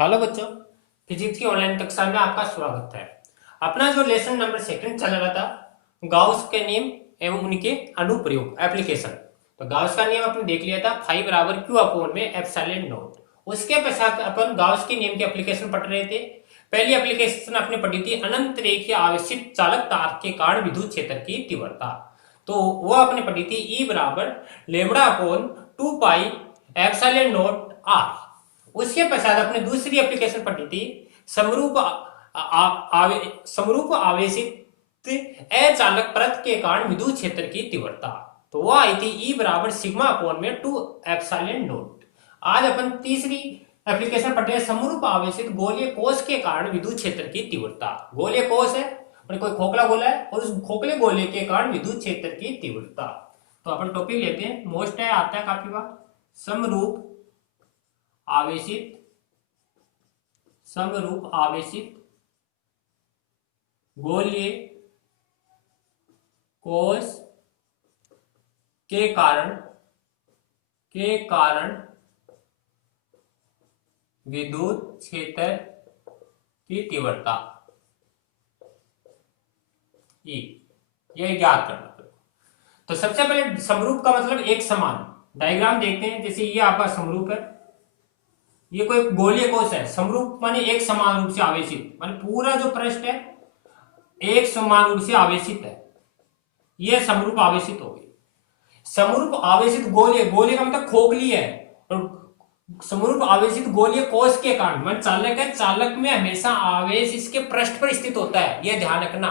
Hello बच्चों, physics की online कक्षा में आपका स्वागत है। अपना जो लेसन नंबर सेकंड चल रहा था, गाउस के नियम एवं उनके अनुप्रयोग एप्लीकेशन। तो गाउस का नियम अपन देख लिया था, फाई बराबर क्यू अपॉन में एप्सिलॉन नॉट। उसके पश्चात अपन गाउस के नियम की एप्लीकेशन पढ़ रहे थे। पहली एप्लीकेशन आपने पढ़ी थी अनंत रेखीय आवेशित चालक तार के कारण विद्युत क्षेत्र की तीव्रता। तो वो आपने पढ़ी थी ई बराबर lambda upon 2 pi epsilon naught r. उसके पश्चात आपने दूसरी एप्लीकेशन पढ़ी थी समरूप आवेशित अचालक परत के कारण विद्युत क्षेत्र की तीव्रता। तो वो आई थी ई बराबर सिग्मा अपॉन में 2 एप्सिलॉन नॉट। आज अपन तीसरी एप्लीकेशन पढ़ रहे हैं समरूप आवेशित गोलीय कोष के कारण विद्युत क्षेत्र की तीव्रता। गोलीय कोष है और कोई खोखला गोला है और उस खोखले गोले के कारण विद्युत क्षेत्र की तीव्रता। तो अपन टॉपिक लेते हैं, मोस्ट है, आता है काफी बार। समरूप आवेशित गोलीय कोष के कारण विद्युत क्षेत्र की तीव्रता ई, यह ज्ञात करना। तो सबसे पहले समरूप का मतलब एक समान। डायग्राम देखते हैं, जैसे ये आपका समरूप है, ये कोई गोलीय कोष है। समरूप माने एक समान रूप से आवेशित, माने पूरा जो पृष्ठ है एक समान रूप से आवेशित है, यह समरूप आवेशित हो गई। समरूप आवेशित गोलीय, गोलीय का मतलब खोखली है, और समरूप आवेशित गोलीय कोष के कारण मान चालक है, चालक में हमेशा आवेश इसके पृष्ठ पर स्थित होता है, यह ध्यान रखना।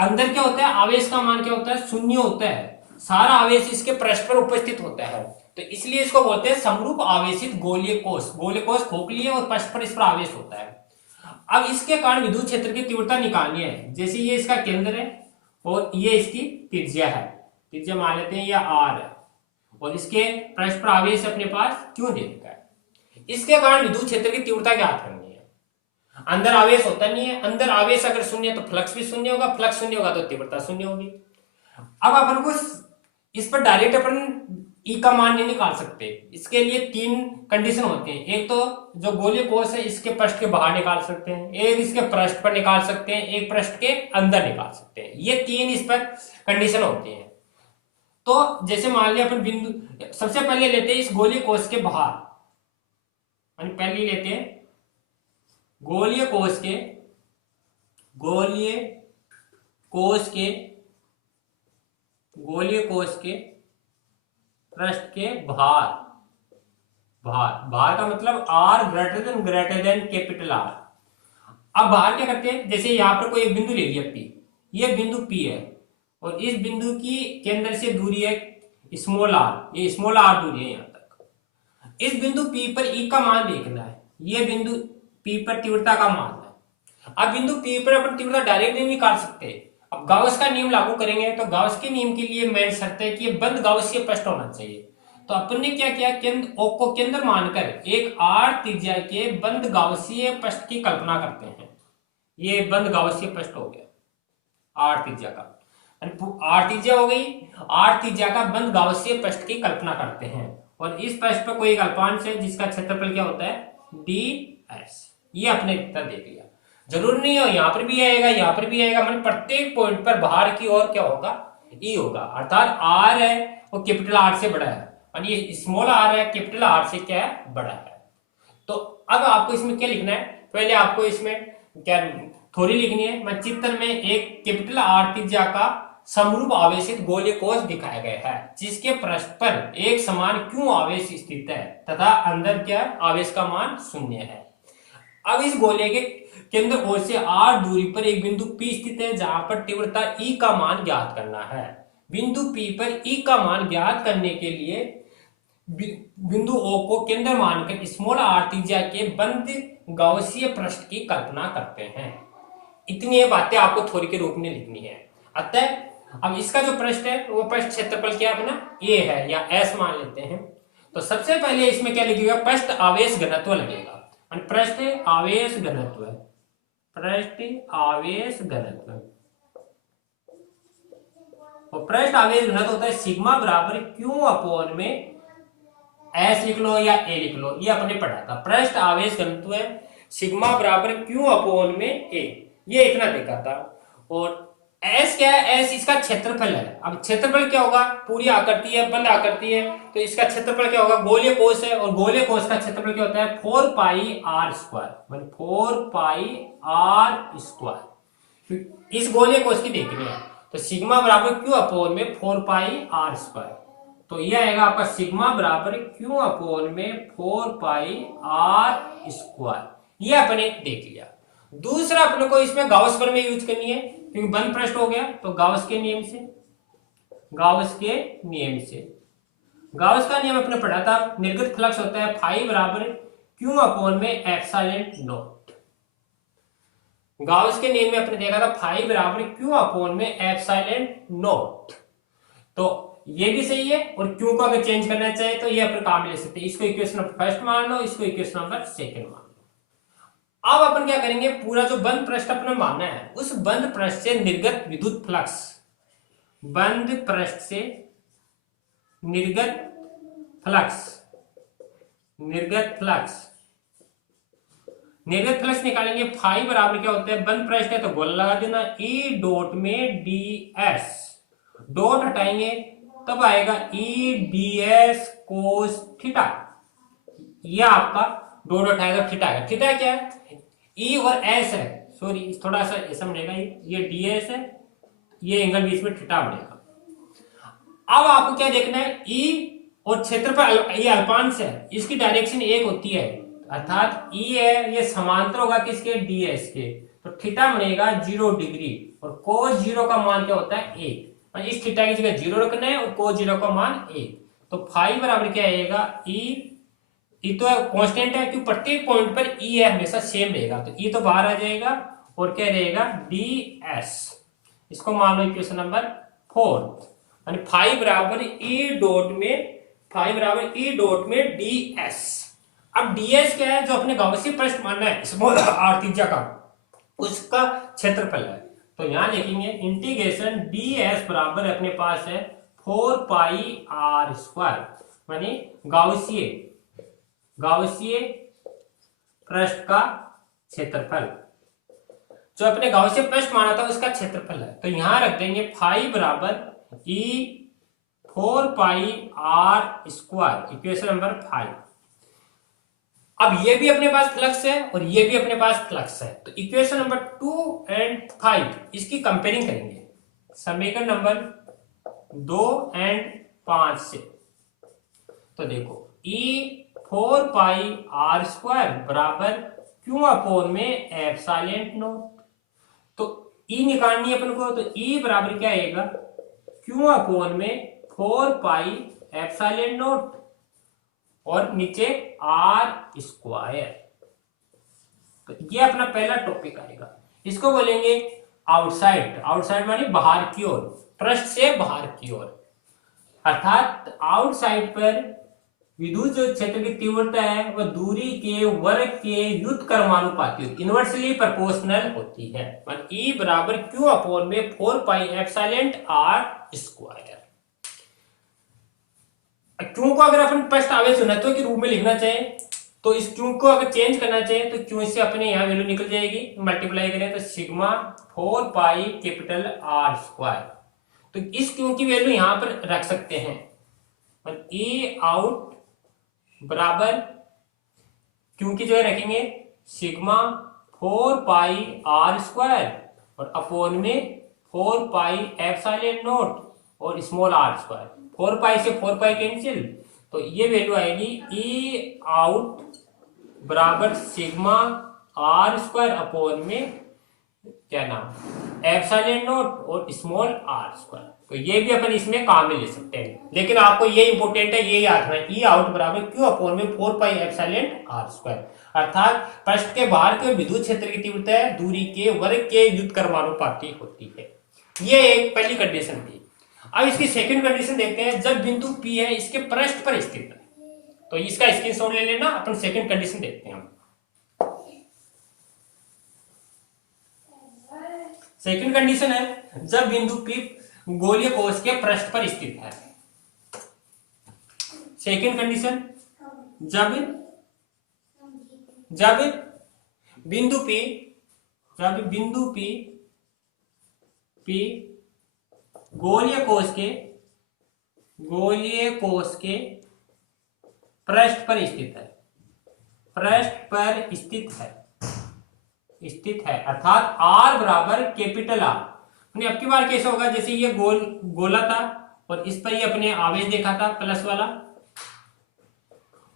अंदर क्या होता है, आवेश का मान क्या होता है, शून्य होता है, सारा आवेश इसके पृष्ठ पर उपस्थित होता है। तो इसलिए इसको बोलते हैं समरूप आवेशित गोलीय कोष। गोलीय कोष खोखली है और पृष्ठ पर इस पर आवेश होता है। अब इसके कारण विद्युत क्षेत्र की तीव्रता निकालनी है। जैसे ये इसका केंद्र है और ये इसकी त्रिज्या है, त्रिज्या मान लेते हैं, यह आर है, और इसके पृष्ठ पर आवेश अपने पास क्यों दे रखा है। इसके कारण विद्युत क्षेत्र की तीव्रता ज्ञात करनी है। अंदर आवेश होता नहीं है, अंदर आवेश अगर शून्य है तो फ्लक्स भी शून्य होगा, फ्लक्स शून्य होगा तो तीव्रता शून्य होगी। अब अपन को इस पर डायरेक्ट अपन ई का मान नहीं निकाल सकते, इसके लिए तीन कंडीशन होते हैं। एक तो जो गोलीय कोष है इसके पृष्ठ के बाहर निकाल सकते हैं, एक इसके पृष्ठ पर निकाल सकते हैं, एक पृष्ठ के अंदर निकाल सकते हैं। ये तीन इस पर कंडीशन होती हैं। तो जैसे मान लिया अपन बिंदु, सबसे पहले लेते हैं इस गोलीय कोष के बाहर, पहले लेते हैं गोलीय कोष के पृष्ठ के बाहर, बाहर का मतलब r greater than capital R. अब बाहर क्या करते हैं, जैसे यहां पर कोई एक बिंदु ले लिया पी, ये बिंदु पी है, और इस बिंदु की केंद्र से दूरी है स्मॉल आर, ये स्मॉल आर दूरी है यहां तक। इस बिंदु पी पर ई का मान देखना है, ये बिंदु पी पर तीव्रता का मान है। अब बिंदु पी पर अपन तीव्रता डायरेक्ट नहीं निकाल सकते। अब गाउस का नियम लागू करेंगे, तो गाउस के नियम के लिए मेन शर्त है कि ये बंद गाउसीय पृष्ठ होना चाहिए। तो अपन ने क्या किया, केंद्र ओ को केंद्र मानकर एक आर त्रिज्या के बंद गाउसीय पृष्ठ की कल्पना करते हैं। ये बंद गाउसीय पृष्ठ हो गया आर त्रिज्या का, आर त्रिज्या हो गई। आर त्रिज्या का बंद गाउसीय पृष्ठ की कल्पना करते हैं, और इस पृष्ठ पर कोई एक अल्पांश है जिसका क्षेत्रफल क्या होता है, डी एस। ये अपने उत्तर देख लिया। जरूर नहीं हो यहाँ पर भी आएगा, यहाँ पर भी आएगा, मतलब प्रत्येक पॉइंट पर बाहर की ओर क्या होगा, ई होगा। अर्थात आर है वो कैपिटल आर से बड़ा है, और ये स्मॉल आर है कैपिटल आर से क्या है, बड़ा है। तो अब आपको इसमें क्या लिखना है, पहले आपको इसमें क्या थोड़ी लिखनी है। मैं चित्र में एक कैपिटल आर त्रिज्या का समरूप आवेशित गोलीय कोष दिखाया गया है, जिसके पृष्ठ पर एक समान क्यों आवेश स्थित है तथा अंदर क्या आवेश का मान शून्य है। अब इस गोले के केंद्र ओर से आर दूरी पर एक बिंदु पी स्थित है, जहां पर तीव्रता ई का मान ज्ञात करना है। बिंदु पी पर ई का मान ज्ञात करने के लिए बिंदु ओ को केंद्र मानकर स्मॉल आर त्रिज्या के बंद गाउसीय पृष्ठ की कल्पना करते हैं। इतनी बातें आपको थोड़ी के रूप में लिखनी है। अतः अब इसका जो पृष्ठ है वो पृष्ठ क्षेत्रफल क्या है अपना, ए है, या एस मान लेते हैं। तो सबसे पहले इसमें क्या लिखेगा, पृष्ठ आवेश घनत्व लगेगा। पृष्ठ आवेश घनत्व, पृष्ठ आवेश घनत्व, और पृष्ठ आवेश घनत्व होता है सिग्मा बराबर क्यू अपॉन में एस लिख लो या ए लिख लो, ये अपने पढ़ा था। पृष्ठ आवेश घनत्व है सिग्मा बराबर क्यू अपॉन में ए, ये इतना देखा था। और एस क्या है, एस इसका क्षेत्रफल है। अब क्षेत्रफल क्या होगा, पूरी आकृति है, बंद आकृति है, तो इसका क्षेत्रफल क्या होगा, गोलीय कोश है, और गोलीय कोश का क्षेत्रफल क्या होता है 4 pi R square, 4 pi R square. इस गोलीय कोश की देखनी है तो सिग्मा बराबर क्यू अपॉन में 4 पाई आर स्क्वायर, तो यह आएगा आपका सिग्मा बराबर क्यू अपॉन में 4 पाई आर स्क्वायर, ये अपने देख लिया। दूसरा अपने को इसमें गाउस प्रमेय यूज करनी है, क्योंकि बंद पृष्ठ हो गया, तो गाउस के नियम से, गाउस के नियम से, गाउस का नियम अपने पढ़ा था, निर्गत फ्लक्स होता है फाई बराबर क्यू अपॉन में एप्सिलॉन नॉट। गाउस के नियम में अपने देखा था फाई बराबर क्यू अपॉन में एप्सिलॉन नॉट, तो ये भी सही है। और क्यू को अगर चेंज करना चाहे तो ये अपने काम ले सकते हैं, इसको इक्वेशन नंबर फर्स्ट मान लो, इसको इक्वेशन नंबर सेकंड मान लो। अब अपन क्या करेंगे, पूरा जो बंद पृष्ठ अपने मानना है, उस बंद पृष्ठ से निर्गत विद्युत फ्लक्स, बंद पृष्ठ से निर्गत फ्लक्स, निर्गत फ्लक्स, निर्गत फ्लक्स निकालेंगे। फाई बराबर क्या होता है, बंद पृष्ठ है तो गोला लगा देना, ई डॉट में डी एस, डॉट हटाएंगे तब आएगा E D S cos theta, यह आपका डॉट हटाएगा थीटा है। थीटा क्या है, ई और एस है, सॉरी थोड़ा सा समझेगा, ये डी एस है, ये एंगल बीच में थीटा बनेगा। अब आपको क्या देखना है, ई और क्षेत्रफल, ये अल्पांश है, इसकी डायरेक्शन एक होती है, अर्थात ई है ये समांतर होगा किसके, डी एस के, तो थीटा बनेगा 0 डिग्री, और कोस 0 का मान क्या होता है 1, इस थीटा की जगह 0 रखना है और कोस 0 का मान 1, तो फाई बराबर क्या आएगा, ई तो कांस्टेंट है, क्योंकि प्रत्येक पॉइंट पर ई है हमेशा सेम रहेगा, तो ई तो बाहर आ जाएगा, और क्या रहेगा डी एस, इसको मान लो इक्वेशन नंबर 4, यानी फाई बराबर ई डॉट में, फाई बराबर ई डॉट में डी एस। अब डी एस क्या है, जो अपने गाउसी पृष्ठ मानना है स्मॉल आर त्रिज्या का, उसका क्षेत्रफल है, तो यहां लिखेंगे इंटीग्रेशन डी एस बराबर अपने पास है 4 पाई आर स्क्वायर, यानी गाउसीय, गाउसीय पृष्ठ का क्षेत्रफल, जो अपने गाउसीय पृष्ठ माना था उसका क्षेत्रफल है, तो यहां रख देंगे फाई बराबर ई 4 pi R square, equation number 5। अब ये भी अपने पास फ्लक्स है और ये भी अपने पास फ्लक्स है, तो इक्वेशन नंबर 2 एंड 5 इसकी कंपेयरिंग करेंगे समीकरण नंबर 2 एंड 5 से। तो देखो ई 4 पाई आर स्क्वायर बराबर क्यू अपॉन में एप्सिलॉन नॉट, तो ई निकालनी है अपन को, तो ई बराबर क्या आएगा क्यू अपॉन में 4 पाई एप्सिलॉन नॉट और नीचे आर स्क्वायर, तो ये अपना पहला टॉपिक आएगा। इसको बोलेंगे आउटसाइड, आउटसाइड मानी बाहर की ओर, पृष्ठ से बाहर की ओर, अर्थात आउटसाइड पर विद्युत जो क्षेत्र की तीव्रता है वह दूरी के वर्ग के व्युत्क्रमानुपाती, इनवर्सली प्रोपोर्शनल होती है। ई बराबर क्यू अपॉन में 4 pi epsilon r square. Q को अगर अपन पृष्ठ आवेश घनत्व के रूप में लिखना चाहे तो इस क्यू को अगर चेंज करना चाहे तो क्यू से अपने यहाँ वैल्यू निकल जाएगी, मल्टीप्लाई करें तो sigma 4 pi capital R square, तो इस क्यू की वैल्यू यहां पर रख सकते हैं, ई आउट बराबर क्यू की जगह रखेंगे सिग्मा 4 पाई आर स्क्वायर और अपॉन में 4 पाई एप्सिलॉन नॉट और स्मॉल आर स्क्वायर, 4 पाई से 4 पाई कैंसिल, तो ये वैल्यू आएगी ई आउट बराबर सिग्मा आर स्क्वायर अपॉन में क्या नाम एप्सिलॉन नॉट और स्मॉल आर स्क्वायर, तो ये भी अपन इसमें काम में ले सकते हैं, लेकिन आपको ये इंपॉर्टेंट है, ये याद रखना है ई आउट बराबर क्यू अपॉन में 4 पाई एप्सिलॉन आर स्क्वायर, अर्थात पृष्ठ के बाहर के विद्युत क्षेत्र की तीव्रता है दूरी के वर्ग के व्युत्क्रमानुपाती होती है। ये एक पहली कंडीशन थी। अब इसकी सेकंड कंडीशन देखते हैं, जब बिंदु P है इसके पृष्ठ पर स्थित है, तो इसका स्क्रीनशॉट ले लेना, अपन सेकंड कंडीशन देखते हैं। सेकंड कंडीशन है जब बिंदु P गोलीय कोश के पृष्ठ पर स्थित है। सेकंड कंडीशन जब जब बिंदु P जब बिंदु P गोलीय कोश के पृष्ठ पर स्थित है, अर्थात R बराबर कैपिटल R। अब की बार कैसे होगा, जैसे ये गोला था और इस पर ये अपने आवेश देखा था प्लस वाला,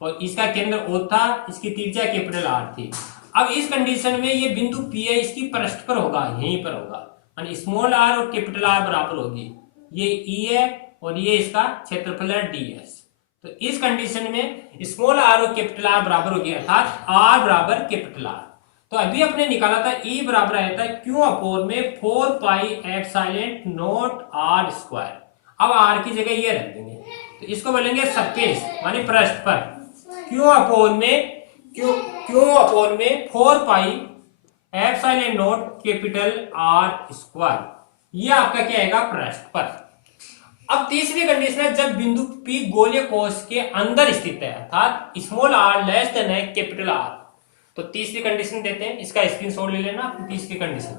और इसका केंद्र O था, इसकी त्रिज्या कैपिटल R थी। अब इस कंडीशन में ये बिंदु P है, इसकी पृष्ठ पर होगा, यहीं पर होगा, यानी स्मॉल r और कैपिटल R बराबर होगी। ये E है और ये इसका क्षेत्रफल है ds। तो इस कंडीशन में स्मॉल r और कैपिटल R बराबर होगी, अर्थात R बराबर कैपिटल R। तो अभी अपने निकाला था E बराबर आया था Q अपोन में 4 pi epsilon not R square. अब R की जगह ये रख देंगे, तो इसको बोलेंगे सरफेस माने पृष्ठ पर, Q अपोन में 4 pi epsilon not capital R square. ये आपका क्या आएगा, पृष्ठ पर। अब तीसरी कंडीशन है जब बिंदु P गोलीय कोश के अंदर स्थित है, अर्थात स्मॉल r लेस देन है कैपिटल R। तो तीसरी कंडीशन देते हैं, इसका स्क्रीनशॉट ले लेना। तीसरी कंडीशन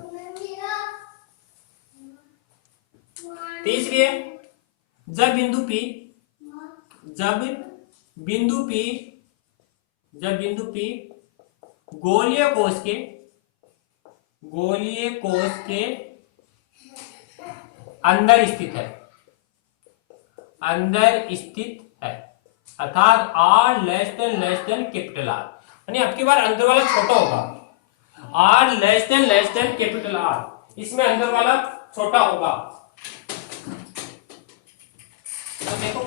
तीसरी है जब बिंदु P गोलीय कोश के अंदर स्थित है, अर्थात R less than capital R। यानी अब की बार अंदर वाला छोटा होगा, R less than capital R, इसमें अंदर वाला छोटा होगा। तो देखो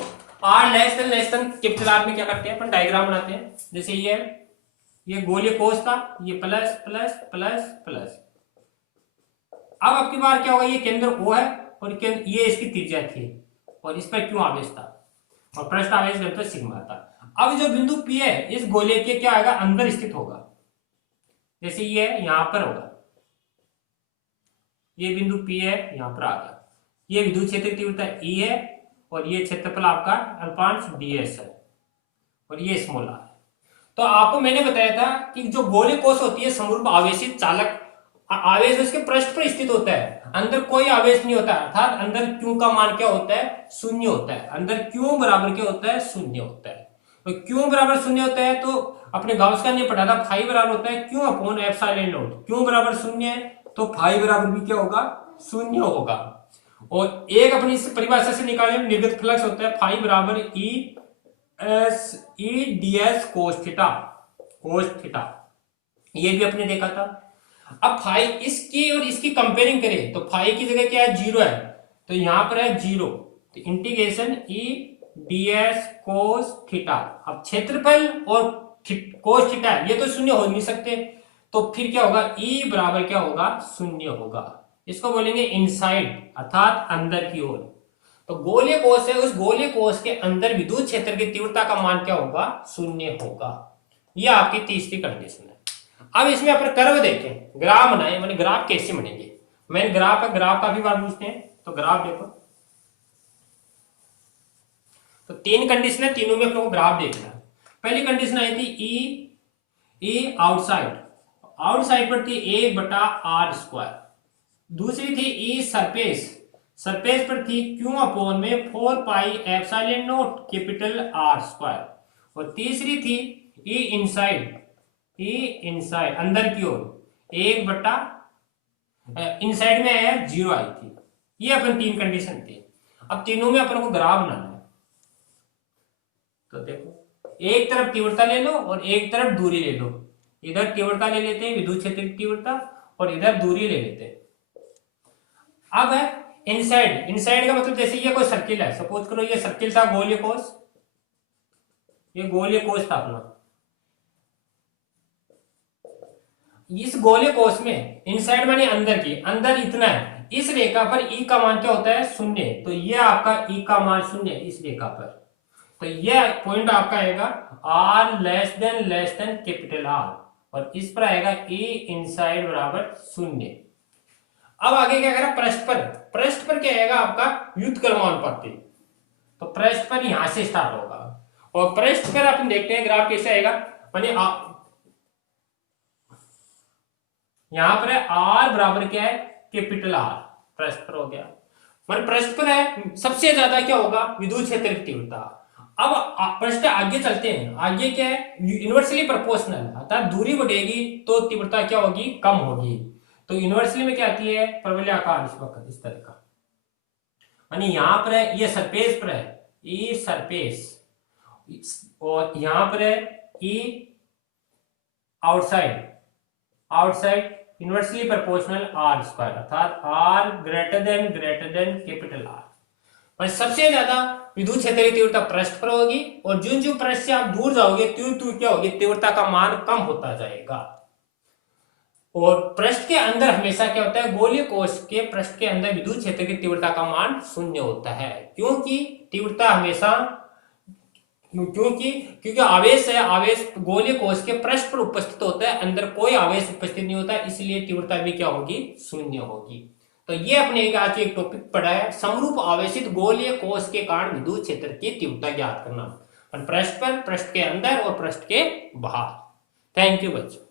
R less than capital R में क्या करते हैं अपन, डायग्राम बनाते हैं। जैसे ये गोलीय कोश था, ये प्लस प्लस प्लस प्लस। अब आपकी बार क्या होगा, ये केंद्र O है और ये इसकी त्रिज्या थी और इस पर क्यों आवेश था और पृष्ठ आवेश घनत्व सिग्मा था। अब जो बिंदु P है इस गोले के क्या आएगा, अंदर स्थित होगा। जैसे ये यहां पर होगा, ये बिंदु P है यहां पर आ गया, ये विद्युत क्षेत्र की तीव्रता E है और ये क्षेत्रफल आपका अल्पांश ds है और ये स्मॉल r है। तो आपको मैंने बताया था कि जो गोलीय कोश होती है समरूप आवेशित चालक आवेश उसके पृष्ठ पर स्थित होता है, अंदर कोई आवेश नहीं होता, अर्थात अंदर Q का मान क्या होता है, शून्य होता है। अंदर Q बराबर क्या होता है, शून्य होता है। तो Q बराबर शून्य होता है तो अपने गाउस का नियम पढ़ा था, फाई बराबर होता है Q upon epsilon not. Q बराबर शून्य है तो फाई बराबर भी क्या होगा, शून्य होगा। और एक अपनी इस परिभाषा से निकाले निर्गत फ्लक्स होता है फाई बराबर E ds कोस थीटा, ये भी अपने देखा था। अब फाई इसकी और इसकी कंपेयरिंग करें तो फाई की जगह क्या है, 0 है, तो यहां पर है 0, तो integration E ds cos theta. अब क्षेत्रफल और कोस थीटा ये तो शून्य हो नहीं सकते, तो फिर क्या होगा, E बराबर क्या होगा, शून्य होगा। इसको बोलेंगे इनसाइड, अर्थात अंदर की ओर। तो गोलीय कोश है, उस गोलीय कोश के अंदर विद्युत क्षेत्र की तीव्रता का मान क्या होगा, शून्य होगा। यह आपकी तीसरी कंडीशन है। अब इसमें अपन कर्व देखें, ग्राफ बनाए, माने ग्राफ कैसे बनेंगे। मेन ग्राफ है, ग्राफ काफी बार पूछते हैं, तो ग्राफ देखो। तो तीन कंडीशन है, तीनों में अपने को ग्राफ देखना है। पहली कंडीशन आई थी E आउटसाइड पर थी 1/r स्क्वायर। दूसरी थी E सरफेस पर थी Q अपोन में 4 pi epsilon not capital R square. और तीसरी थी E इनसाइड अंदर की ओर 1/, इनसाइड में आया 0 आई थी। ये अपन तीन कंडीशन थी। अब तीनों में अपन को ग्राफ बनाना है। तो देखो, एक तरफ तीव्रता ले लो और एक तरफ दूरी ले लो। इधर तीव्रता ले लेते हैं, विद्युत क्षेत्र की तीव्रता, और इधर दूरी ले लेते हैं। अब है इनसाइड का मतलब जैसे ये कोई सर्किल है, सपोज करो ये सर्किल था गोलीय कोश, ये गोलीय कोश था अपना। इस गोलीय कोश में इनसाइड माने अंदर की, अंदर इतना है, इस रेखा पर E का मान क्या होता है, 0। तो ये आपका E का मान 0 इस रेखा पर। तो ये पॉइंट आपका आएगा R less than capital R, और इस पर आएगा E इनसाइड बराबर 0। अब आगे क्या करें, पृष्ठ पर क्या आएगा आपका व्युत्क्रमानुपाती। तो पृष्ठ पर यहां से स्टार्ट होगा और पृष्ठ पर अपन देखते हैं ग्राफ कैसे आएगा, माने यहां पर आर बराबर क्या है, कैपिटल आर, पृष्ठ पर हो गया। मान पृष्ठ पर है, सबसे ज्यादा क्या होगा, विद्युत क्षेत्र की तीव्रता। अब पृष्ठ आगे चलते हैं, आगे क्या है, इनवर्सली प्रोपोर्शनल, अर्थात दूरी बढ़ेगी तो तीव्रता क्या होगी, कम होगी। तो इनवर्सली में क्या आती है, परवलयाकार इस वक्त इस तरह का, यानी यहां पर है ये सरफेस पर है, ये सरफेस, और यहां पर है ये outside, outside inversely proportional R square, अर्थात R greater than capital R. पर सबसे ज्यादा विद्युत क्षेत्र की तीव्रता पृष्ठ पर होगी, और जो जो पृष्ठ से आप दूर जाओगे त्यों क्या होगी, तीव्रता का मान कम होता जाएगा। और पृष्ठ के अंदर हमेशा क्या होता है, गोलीय कोश के पृष्ठ के अंदर विद्युत क्षेत्र की तीव्रता का मान शून्य होता है, क्योंकि तीव्रता हमेशा, क्योंकि आवेश है, आवेश गोलीय कोश के पृष्ठ पर उपस्थित होता है, अंदर कोई आवेश उपस्थित नहीं होता, इसलिए तीव्रता भी क्या होगी, शून्य होगी। तो ये अपने आज एक टॉपिक पढ़ा है, समरूप आवेशित गोलीय कोश के कारण विद्युत क्षेत्र की तीव्रता ज्ञात करना, पृष्ठ पर, पृष्ठ के अंदर और पृष्ठ के बाहर। थैंक यू बच्चों।